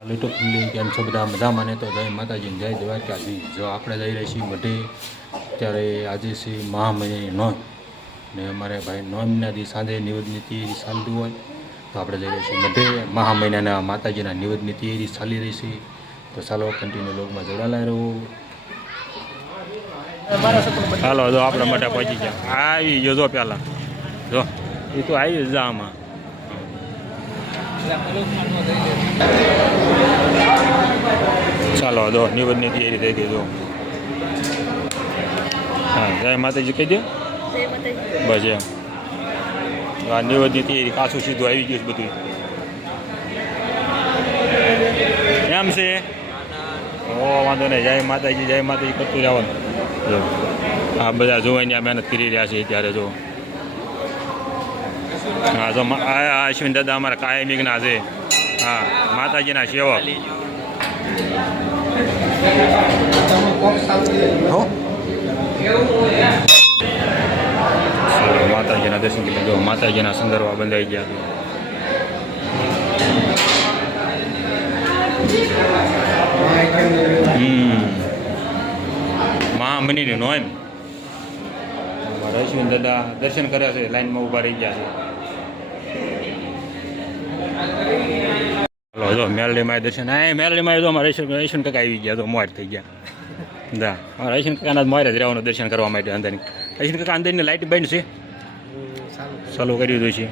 YouTube family કેમ છો બધા મજામાં ને? તો જય માતાજી જય દ્વારકાજી. જો આપણે જઈ રહ્યા છીએ મઢે. ત્યારે આજે છે મહામહિનાની નોમ ને અમારે ભાઈ નોમના દી સાંજે નિવેદની તૈયારી ચાલતી હોય તો આપણે જઈ રહ્યા છીએ મઢે. મહામહિનાના માતાજીના નિવેદની તૈયારી ચાલી રહી છે. તો ચાલો કન્ટિન્યુ લોગમાં જોડાયેલા રહો. હાલો જો આપણે માટે પહોંચી ગયા. આવી ગયો જો પહેલાં જો એ તો આવી જા આમાં. ચાલો દો નિવેદની તૈયારી થઈ ગઈ જો. હા જય માતાજી કહી દો બસ એમ. આ નિવેદની તૈયારી કાચું સીધું આવી ગયું બધું એમ છે. ઓ વાંધો નહીં જય માતાજી કરતું જવાનું. આ બધા જોવાની આ મહેનત કરી રહ્યા છે ત્યારે જો. હા જો અશ્વિન દાદા અમારા કાયમિકના છે. હા માતાજીના સેવક. માતાજીના દર્શન કરી જો માતાજીના સંદર્ભ બંધાઈ ગયા. મહામહિનાની નોમ અશ્વિન દાદા દર્શન કર્યા છે. લાઈનમાં ઊભા રહી ગયા છે. હલો જો મેલડીમાં દર્શન. હા મેલડીમાં જો અમારે રેશન કાકા આવી ગયા તો મોર થઈ ગયા. દા અમારા રેશન કાકાના મોર જ રહેવાનું દર્શન કરવા માટે. અંદરની રેશન કાકા અંદરની લાઇટ બંધ છે, ચાલુ કરી દીધું છે.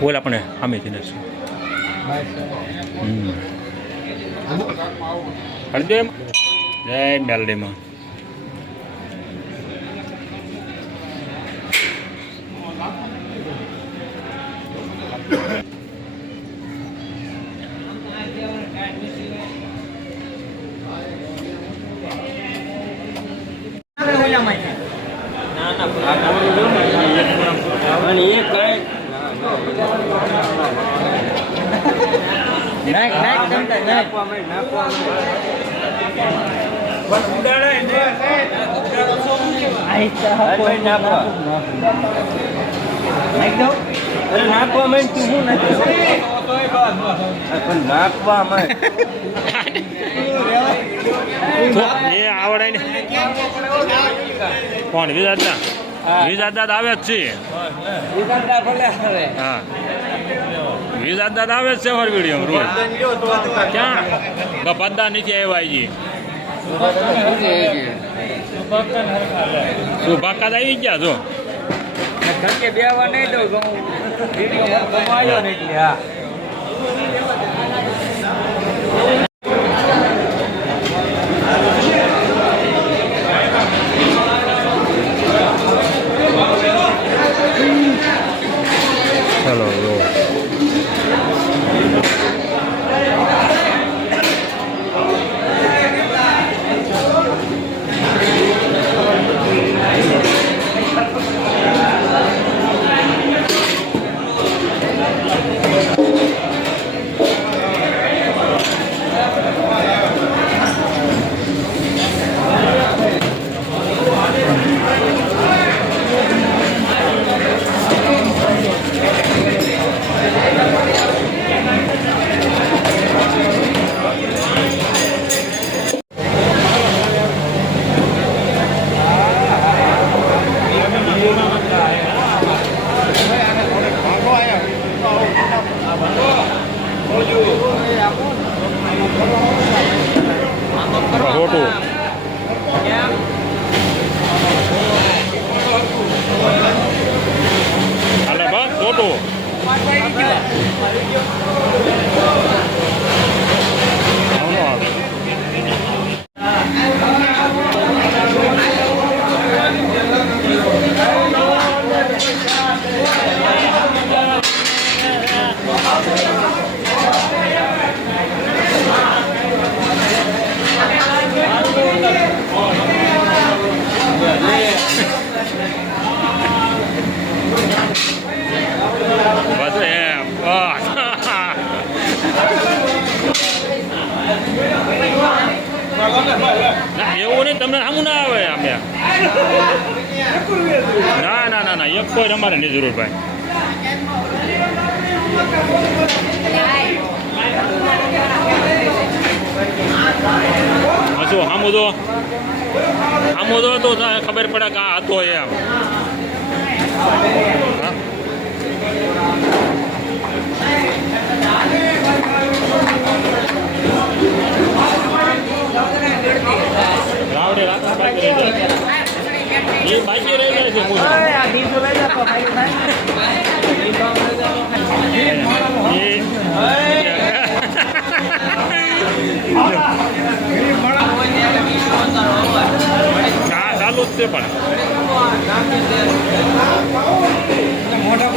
બોલ આપણે સામેથી નથી હરદેવ જય મેલડીમાં. આવડે ને કોણ વિજાદાદ આવે જ છે. હા વિજાદાદ આવે જ છે અમારી વિડીયો રોજ. ક્યાં બધા નથી આવ્યા. શું બાકાત આવી ગયા છો? બેવા નહીં દઉં ચાલો એવું નહીં તમને સામું ના આવે. અમે ના એક કોઈ અમારે નહીં જરૂર ભાઈ. આમો જો તો ખબર પડે કે આ હતો એમ. રાવડે રાત બાકી રહી જાય. એ બાકી રહી જાય છે ચાલુ જ છે પણ મોટા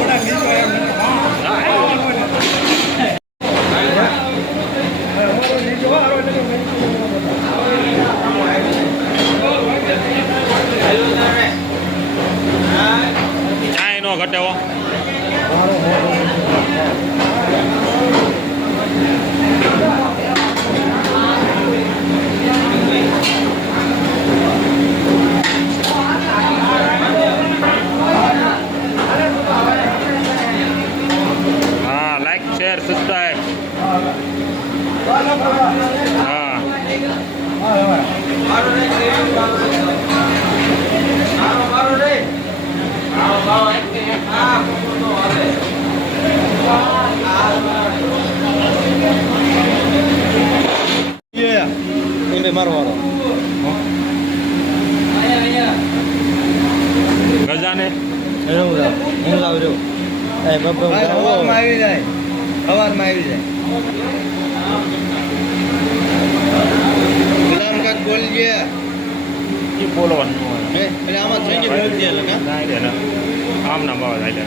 ચાય નો ઘટેવો. Share subscribe. હા ગજાને હું લાવજો સવારમાં આવી જાય. ગુલામ કાક બોલજે. એ બોલવાનું હોય એટલે આમાં થઈ ગયું બોલજે એટલે આમ ના બાવા થાય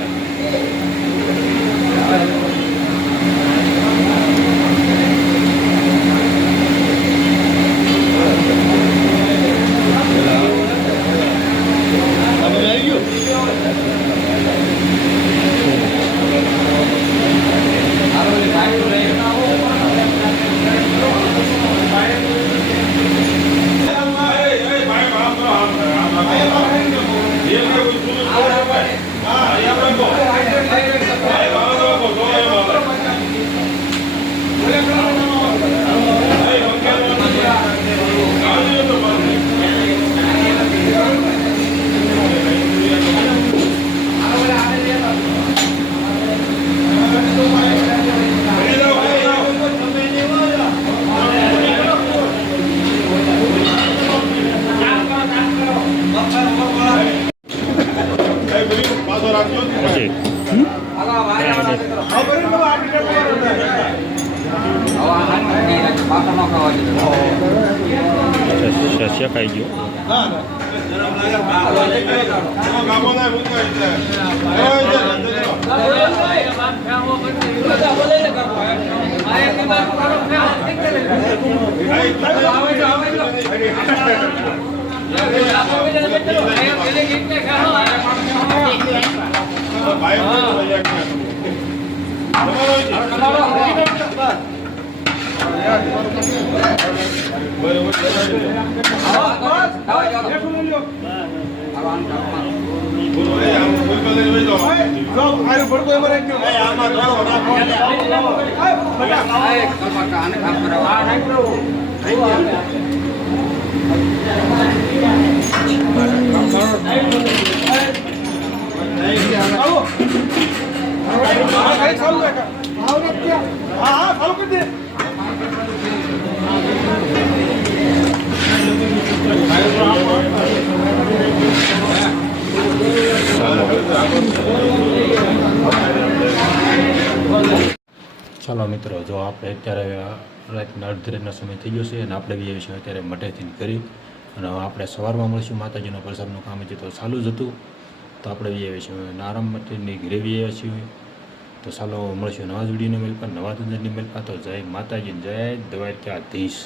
શેકાઈ ગયો. ચાલો મિત્રો, જો આપણે અત્યારે રાતના અડધરેનો સમય થઈ ગયો છે અને આપણે બી આવીશું અત્યારે મઠેથી કરી અને આપણે સવારમાં મળીશું. માતાજીનો પ્રસાદનું કામ છે તો ચાલુ જ હતું તો આપણે બી આવીશું અને આરામ માટેની ઘરે બી આવ્યા છીએ. તો ચાલો મળીશું નવા જ વિડીયોની મેલપા, નવા ધંધાની મેલપા. તો જય માતાજી, જય દ્વારકાધીશ.